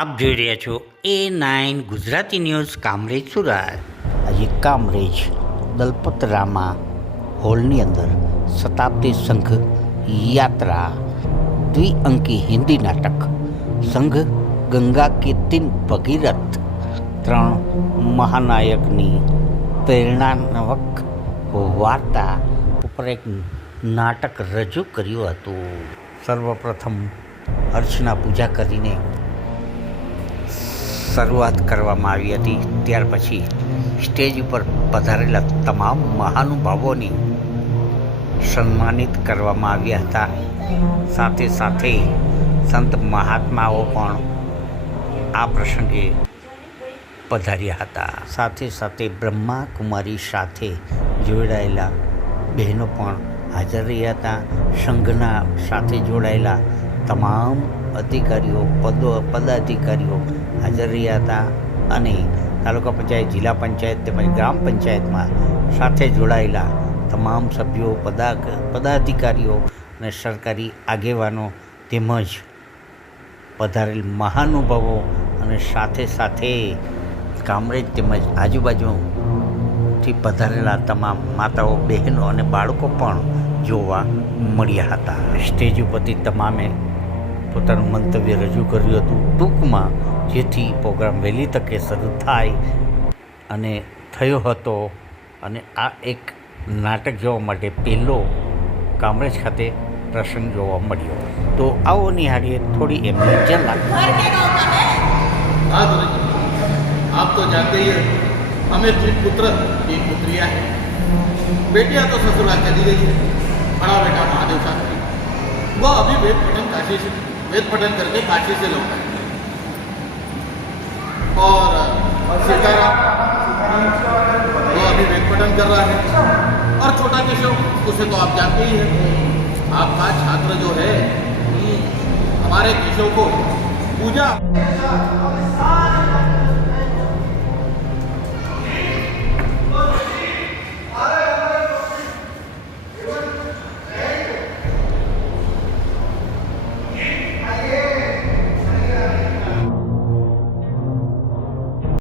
આપ જોઈ રહ્યા છો A9 ગુજરાતી ન્યૂઝ કામરેજ સુરત। આજે કામરેજ દલપતરામા હોલની અંદર શતાબ્દી સંઘ યાત્રા દ્વિઅંકી હિન્દી નાટક સંઘ ગંગા કે તીન ભગીરથ ત્રણ મહાનાયકની પ્રેરણાત્મક વાર્તા ઉપર એક નાટક રજૂ કર્યું હતું। સર્વપ્રથમ અર્ચના પૂજા કરીને શરૂઆત કરવામાં આવી હતી। ત્યાર પછી સ્ટેજ ઉપર પધારેલા તમામ મહાનુભાવોની સન્માનિત કરવામાં આવ્યા હતા। સાથે સાથે સંત મહાત્માઓ પણ આ પ્રસંગે પધાર્યા હતા। સાથે સાથે બ્રહ્મા કુમારી સાથે જોડાયેલા બહેનો પણ હાજર રહ્યા હતા। સંઘના સાથે જોડાયેલા તમામ અધિકારીઓ પદાધિકારીઓ હાજર રહ્યા હતા અને તાલુકા પંચાયત, જિલ્લા પંચાયત તેમજ ગ્રામ પંચાયતમાં સાથે જોડાયેલા તમામ સભ્યો, પદાધિકારીઓ અને સરકારી આગેવાનો તેમજ પધારેલ મહાનુભાવો અને સાથે સાથે કામરેજ તેમજ આજુબાજુથી પધારેલા તમામ માતાઓ, બહેનો અને બાળકો પણ જોવા મળ્યા હતા। સ્ટેજ ઉપરથી તમામે પોતાનું મંતવ્ય રજૂ કર્યું હતું ટૂંકમાં, જેથી પ્રોગ્રામ વહેલી તકે શરૂ થાય અને થયો હતો। અને આ એક નાટક જોવા માટે પહેલો કામરેજ ખાતે પ્રસંગ જોવા મળ્યો। તો આવો નિહાળીએ થોડી એમની ઝલક। आप तो जानते ही हैं, हमें 3 पुत्र 1 पुत्रियाँ हैं। बेटियाँ तो ससुराल चली गई है। बड़ा बेटा महादेव शास्त्री, वो अभी वेद पठन करके काशी से लौटा है। और सीताराम वो अभी वेद पठन कर रहा है। और छोटा केशव, उसे तो आप जानते ही हैं, आपका छात्र जो है हमारे केशव को पूजा